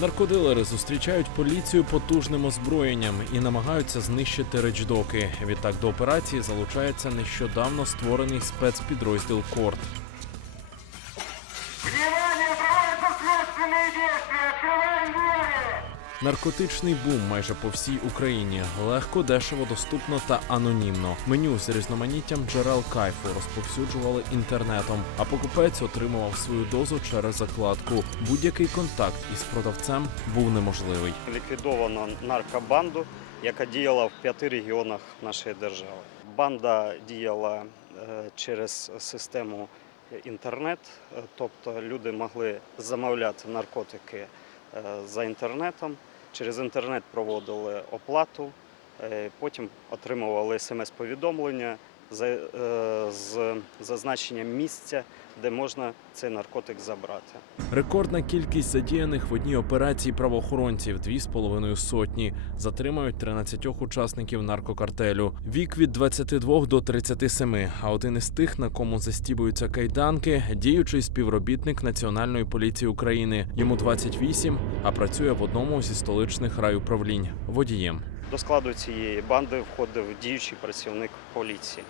Наркодилери зустрічають поліцію потужним озброєнням і намагаються знищити речдоки. Відтак до операції залучається нещодавно створений спецпідрозділ Корт. Наркотичний бум майже по всій Україні легко, дешево, доступно та анонімно. Меню з різноманіттям джерел кайфу розповсюджували інтернетом, а покупець отримував свою дозу через закладку. Будь-який контакт із продавцем був неможливий. Ліквідовано наркобанду, яка діяла в п'яти регіонах нашої держави. Банда діяла е, через систему інтернет, е, тобто люди могли замовляти наркотики за інтернетом. Через інтернет проводили оплату, е, потім отримували смс-повідомлення е, з зазначенням місця, де можна цей наркотик забрати. Рекордна кількість задіяних в одній операції правоохоронців дві з половиною сотні. Затримають 13 учасників наркокартелю. Вік від 22 до 37, А один із тих, на кому застібуються кайданки, діючий співробітник Національної поліції України. Йому 28, а працює в одному зі столичних райуправлінь водієм. До складу цієї банди входив діючий працівник поліції.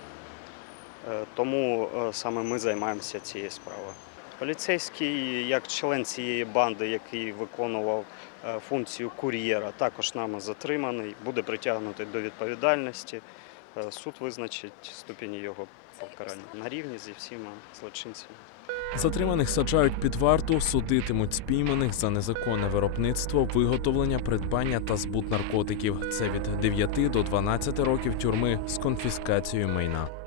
Е, Тому е, саме ми займаємося цією справою. Поліцейський, як член цієї банди, який виконував е, функцію кур'єра, також нами затриманий, буде притягнутий до відповідальності. Суд визначить ступені його покарання на рівні зі всіма злочинцями. Затриманих саджають під варту, судитимуть спійманих за незаконне виробництво, виготовлення, придбання та збут наркотиків. Це від 9 до 12 років тюрми з конфіскацією майна.